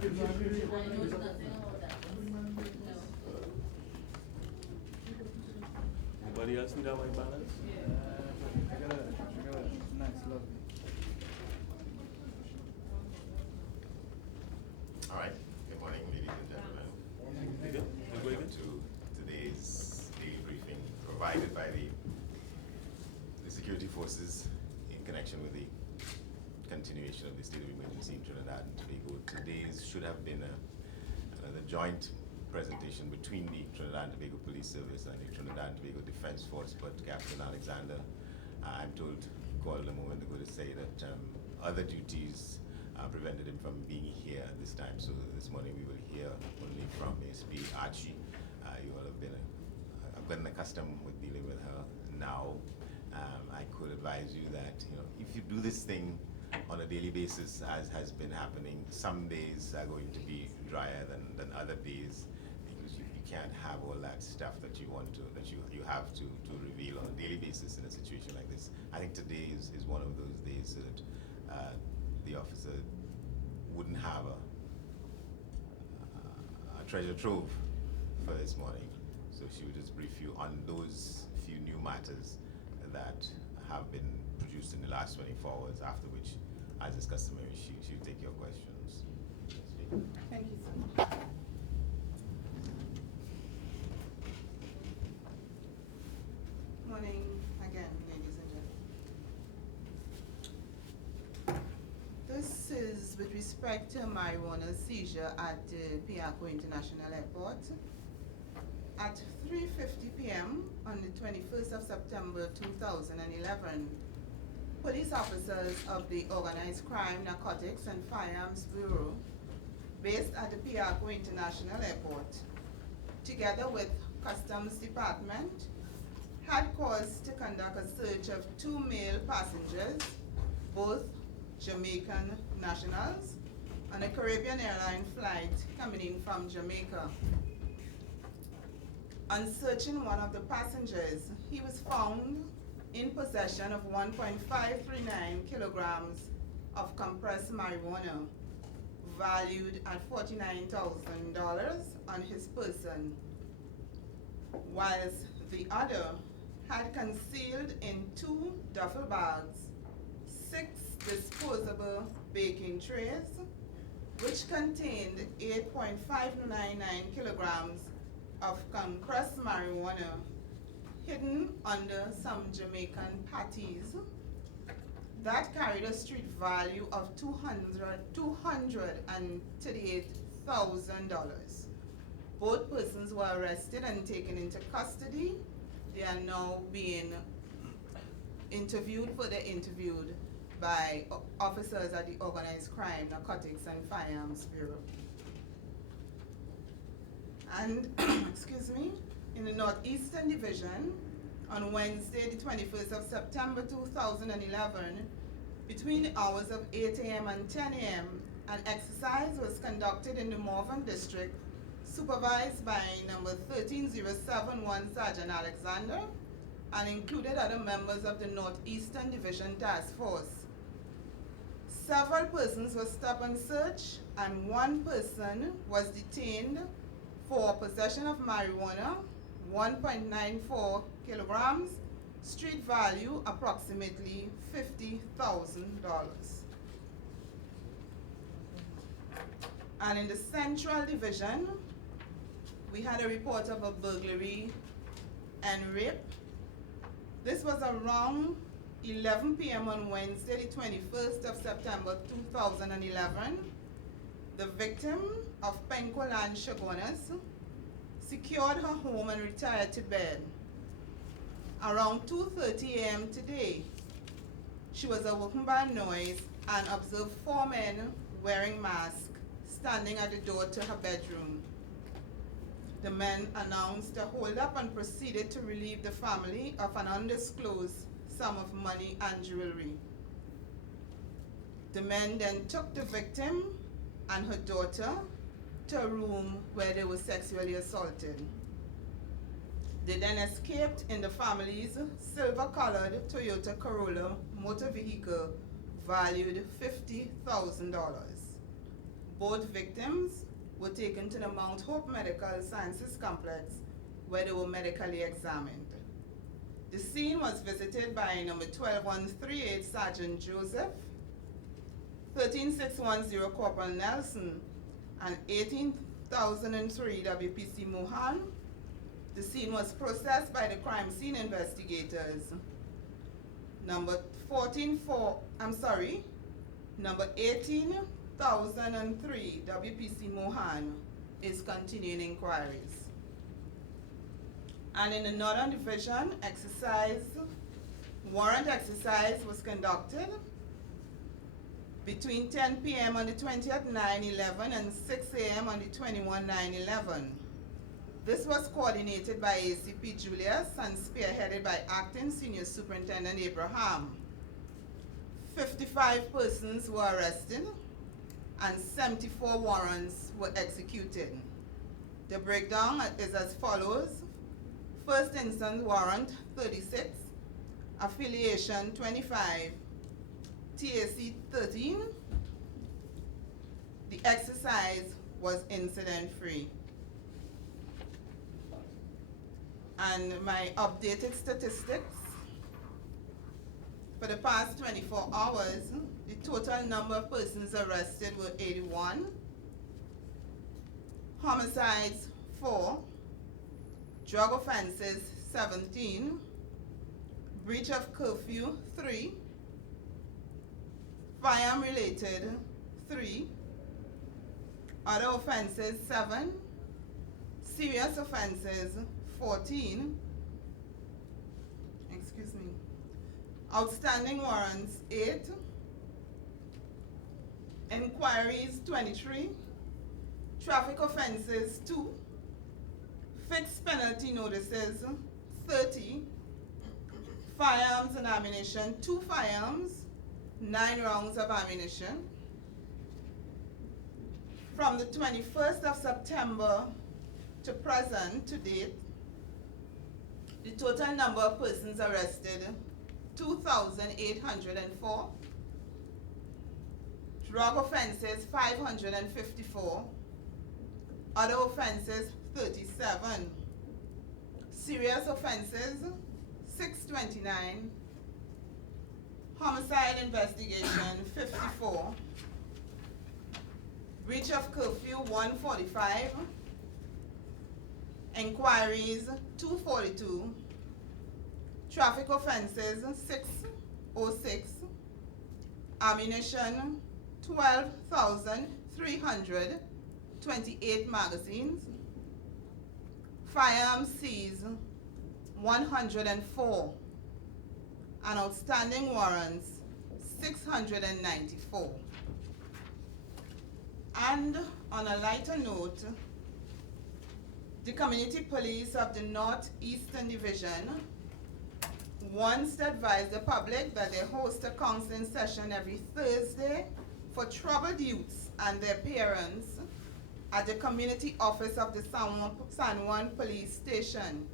nothing about that. No. Anybody else need that white balance? I got a nice, lovely. All right. Good morning, ladies and gentlemen. You good? You going Welcome good? to today's daily briefing provided by the security forces in connection with the continuation of the state of emergency in Trinidad and Tobago. Today's should have been another joint presentation between the Trinidad and Tobago Police Service and the Trinidad and Tobago Defense Force, but Captain Alexander, I'm told, called a moment ago to say that other duties prevented him from being here at this time. So this morning we will hear only from ASP Archie. You all have gotten accustomed with dealing with her now. I could advise you that if you do this thing on a daily basis, as has been happening, some days are going to be drier than other days, because you can't have all that stuff that you have to reveal on a daily basis in a situation like this. I think today is one of those days so that the officer wouldn't have a treasure trove for this morning. So she would just brief you on those few new matters that have been produced in the last 24 hours, after which, as is customary, she'll take your questions. Thank you so much. Morning again, ladies and gentlemen. This is with respect to marijuana seizure at Piaco International Airport. At 3:50 p.m. on the 21st of September 2011, police officers of the Organized Crime, Narcotics and Firearms Bureau, based at the Piaco International Airport, together with Customs Department, had cause to conduct a search of 2 male passengers, both Jamaican nationals, on a Caribbean airline flight coming in from Jamaica. On searching one of the passengers, he was found in possession of 1.539 kilograms of compressed marijuana, valued at $49,000 on his person, whilst the other had concealed in 2 duffel bags 6 disposable baking trays, which contained 8.599 kilograms of compressed marijuana hidden under some Jamaican patties that carried a street value of $238,000. Both persons were arrested and taken into custody. They are now being interviewed by officers at the Organized Crime, Narcotics and Firearms Bureau. And, excuse me, in the Northeastern Division, on Wednesday, the 21st of September 2011, between the hours of 8 a.m. and 10 a.m., an exercise was conducted in the Morvan District, supervised by number 13071 Sergeant Alexander, and included other members of the Northeastern Division Task Force. Several persons were stopped and searched, and 1 person was detained for possession of marijuana, 1.94 kilograms, street value approximately $50,000. And in the Central Division, we had a report of a burglary and rape. This was around 11 p.m. on Wednesday, the 21st of September 2011. The victim of Pencoland Shogunas secured her home and retired to bed. Around 2:30 a.m. today, she was awoken by a noise and observed 4 men wearing masks standing at the door to her bedroom. The men announced a holdup and proceeded to relieve the family of an undisclosed sum of money and jewelry. The men then took the victim and her daughter to a room where they were sexually assaulted. They then escaped in the family's silver-colored Toyota Corolla motor vehicle valued $50,000. Both victims were taken to the Mount Hope Medical Sciences Complex where they were medically examined. The scene was visited by number 12138 Sergeant Joseph, 13610 Corporal Nelson, and 18003 WPC Mohan. The scene was processed by the crime scene investigators. Number 18003 WPC Mohan is continuing inquiries. And in the Northern Division, warrant exercise was conducted between 10 p.m. on the 20th 9/11 and 6 a.m. on the 21 9/11. This was coordinated by ACP Julius and spearheaded by Acting Senior Superintendent Abraham. 55 persons were arrested and 74 warrants were executed. The breakdown is as follows. First instance warrant 36, affiliation 25, TAC 13. The exercise was incident free. And my updated statistics for the past 24 hours, the total number of persons arrested were 81, homicides 4, drug offenses 17, breach of curfew 3, firearm related 3, other offenses 7, serious offenses 14, outstanding warrants 8, inquiries 23, traffic offenses 2, fixed penalty notices 30, firearms and ammunition 2 firearms, 9 rounds of ammunition. From the 21st of September to present, to date, the total number of persons arrested 2,804, drug offenses 554, other offenses 37, serious offenses 629, homicide investigation 54, breach of curfew 145, inquiries 242, traffic offenses 606, ammunition 12,328 magazines, firearms seized 104, and outstanding warrants 694. And on a lighter note, the Community Police of the Northeastern Division wants to advise the public that they host a counseling session every Thursday for troubled youths and their parents at the community office of the San Juan Police Station.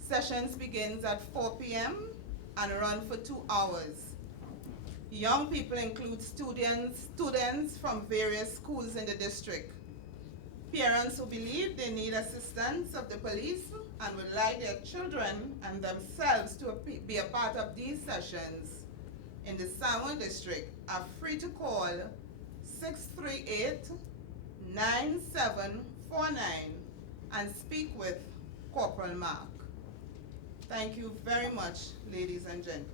Sessions begins at 4 p.m. and run for 2 hours. Young people include students from various schools in the district. Parents who believe they need assistance of the police and would like their children and themselves to be a part of these sessions in the San Juan district are free to call 638-9749 and speak with Corporal Mark. Thank you very much, ladies and gentlemen.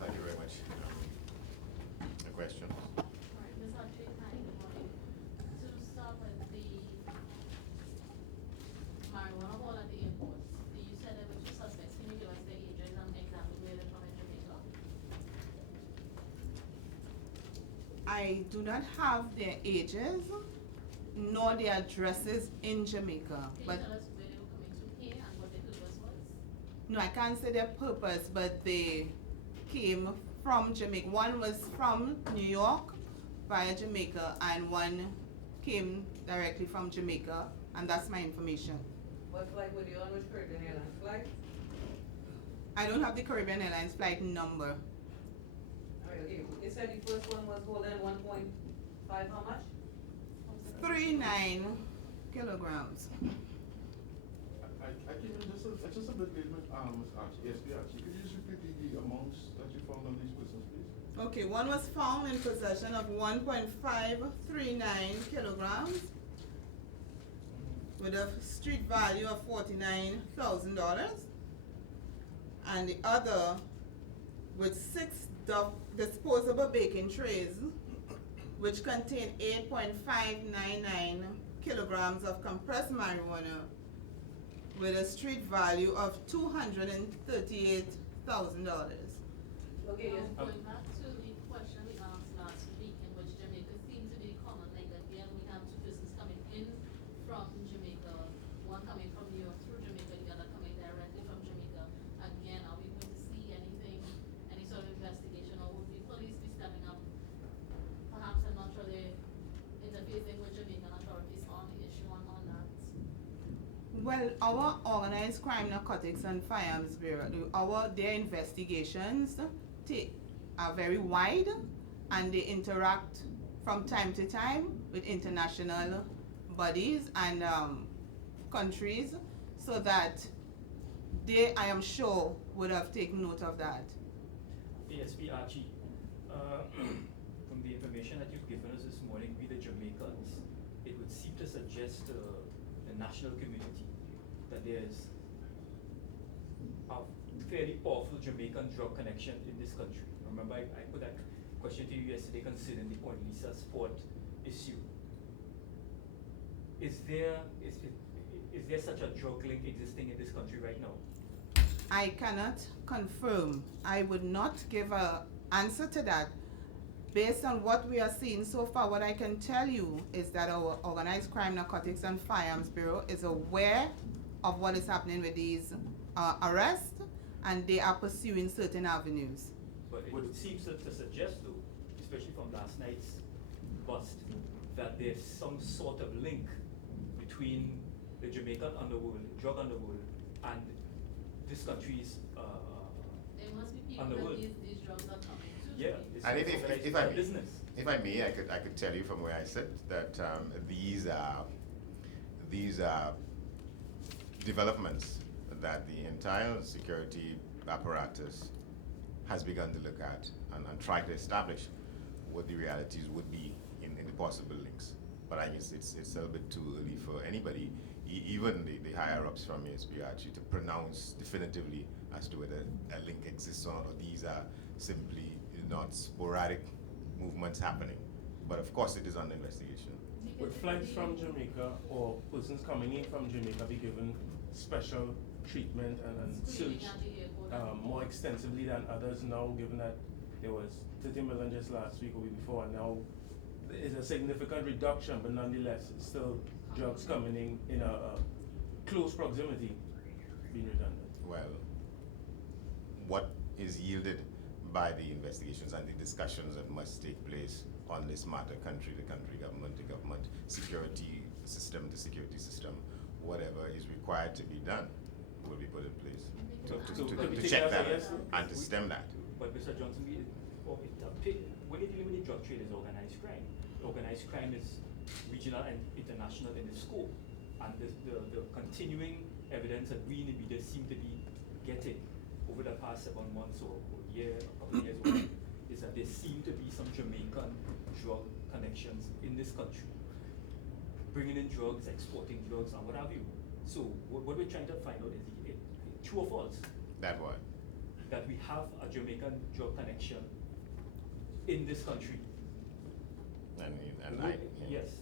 Thank you very much. A question? Alright, Ms. Audrey, hi, good morning. To start with the marijuana hall at the airport, you said there were 2 suspects. Can you give us their ages and exactly where they're from in Jamaica? I do not have their ages nor their addresses in Jamaica. Can But you tell us where they were coming to here and what their purpose was? no, I can't say their purpose, but they came from Jamaica. One was from New York via Jamaica, and one came directly from Jamaica, and that's my information. What flight were you on? Which Caribbean Airlines flight? I don't have the Caribbean Airlines flight number. Alright, okay, you said the first one was holding 1.5, how much? 39 kilograms. I came in just a bit late, Ms. Archie, SB Archie. Could you just repeat the amounts that you found on these persons, please? Okay, one was found in possession of 1.539 kilograms with a street value of $49,000, and the other with 6 disposable baking trays which contain 8.599 kilograms of compressed marijuana with a street value of $238,000. Okay, yes. Going back to the question we asked last week, in which Jamaica seemed to be common, like again, we have 2 persons coming in from Jamaica, one coming from New York through Jamaica, the other coming directly from Jamaica. Again, are we going to see anything, any sort of investigation, or would the police be stepping up? Perhaps I'm not sure they're interfacing with Jamaican authorities on the issue on that. Well, our Organized Crime, Narcotics and Firearms Bureau, their investigations are very wide, and they interact from time to time with international bodies and countries, so that they, I am sure, would have taken note of that. ASP Archie, from the information that you've given us this morning, we the Jamaicans, it would seem to suggest the national community that there's a fairly powerful Jamaican drug connection in this country. Remember, I put that question to you yesterday concerning the Point Lisa sport issue. Is there such a drug link existing in this country right now? I cannot confirm. I would not give an answer to that. Based on what we are seeing so far, what I can tell you is that our Organized Crime, Narcotics and Firearms Bureau is aware of what is happening with these arrests, and they are pursuing certain avenues. But it seems to suggest, though, especially from last night's bust, that there's some sort of link between the Jamaican underworld, drug underworld, and this country's There must be people underworld. that these drugs are coming to. Yeah, it's And organized if I may, business. if I may, I could tell you from where I sit that these are developments that the entire security apparatus has begun to look at and try to establish what the realities would be in the possible links. But I guess it's a little bit too early for anybody, even the higher ups from ASPRG, to pronounce definitively as to whether a link exists or not, or these are simply not sporadic movements happening. But of course it is under investigation. Would flights from Jamaica or persons coming in from Jamaica be given special treatment and Screening searched at the airport. more extensively than others now, given that there was 30 million just last week or week before, and now there is a significant reduction, but nonetheless, it's still drugs coming in a close proximity, being redundant. Well, what is yielded by the investigations and the discussions that must take place on this matter, country to country, government to government, security system to security system, whatever is required to be done will be put in place So could we to take check that that as a yes? and to stem that. But Mr. Johnson, when you're dealing with the drug trade, is organized crime. Organized crime is regional and international in its scope, and the continuing evidence that we in the media seem to be getting over the past 7 months or year, a couple of years old, is that there seem to be some Jamaican drug connections in this country, bringing in drugs, exporting drugs, and what have you. So what we're trying to find out is true or false That what? that we have a Jamaican drug connection in this country. And Yes,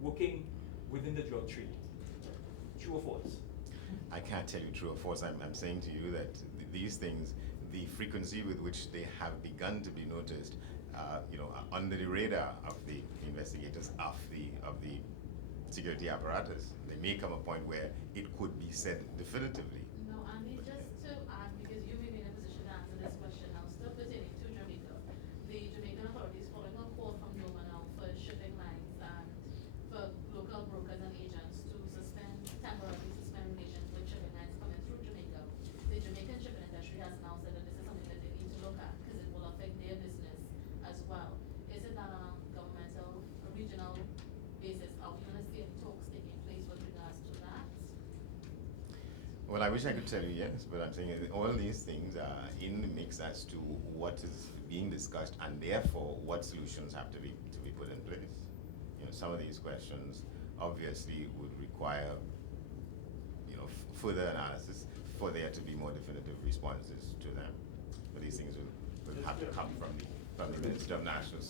working within the drug trade. True or false? I can't tell you true or false. I'm saying to you that these things, the frequency with which they have begun to be noticed, are under the radar of the investigators of the security apparatus. There may come a point where it could be said definitively. No, Andy, just to add, because you may be in a position to answer this question now, still pertaining to Jamaica. The Jamaican authorities following a call from Noma now for shipping lines and for local brokers and agents to temporarily suspend relations with shipping lines coming through Jamaica. The Jamaican shipping industry has Well, I wish I could tell you yes, but I'm saying that all these things are in the mix as to what is being discussed, and therefore what solutions have to be put in place. You know, some of these questions obviously would require, you know, further analysis for there to be more definitive responses to them. But these things will have to come from the Minister of National